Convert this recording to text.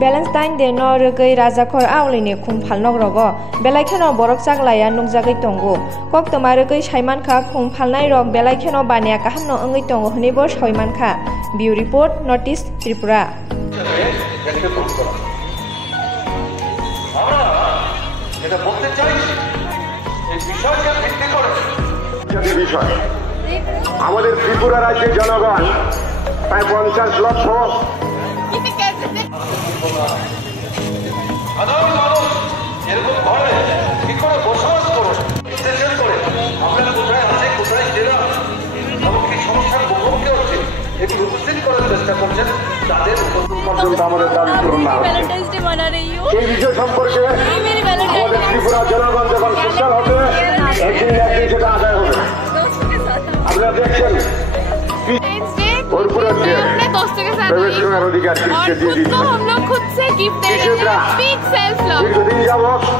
Valentine Day no rugui rajakhor aulini khumphal rogo belaikheno borok chaglaya nukjagui tongo kok toma rugui saimankha khumphalnai rok belaikheno bania kaham no ongui tongo hinibo soimankha View Report Notice Tripura এটা বলতে চাই এই বিষয়টা ভিত্তি করে বিষয় আমাদের ত্রিপুরা রাজ্যের জনগণ প্রায় 50 লক্ষ সাধারণ মানুষ এরকম ঘরে কি করে বসবাস করে বিশেষ করে আমরা কোথায় আছে কোথায় জেলা এবং কি সমস্যার মুখোমুখি হচ্ছে এটি উপস্থিত করার চেষ্টা করছেন তাদের পর্যন্ত আমাদের দাবি পূরণ না এই বিষয় সম্পর্কে আমাদের ত্রিপুরা জনগণ যখন সোশ্যাল হবে একদিন সেটা আদায় হবে আপনারা দেখছেন अपने दोस्तों के साथ और खुद को हम लोग खुद से गिफ्ट दे रहे हैं। Speak self love.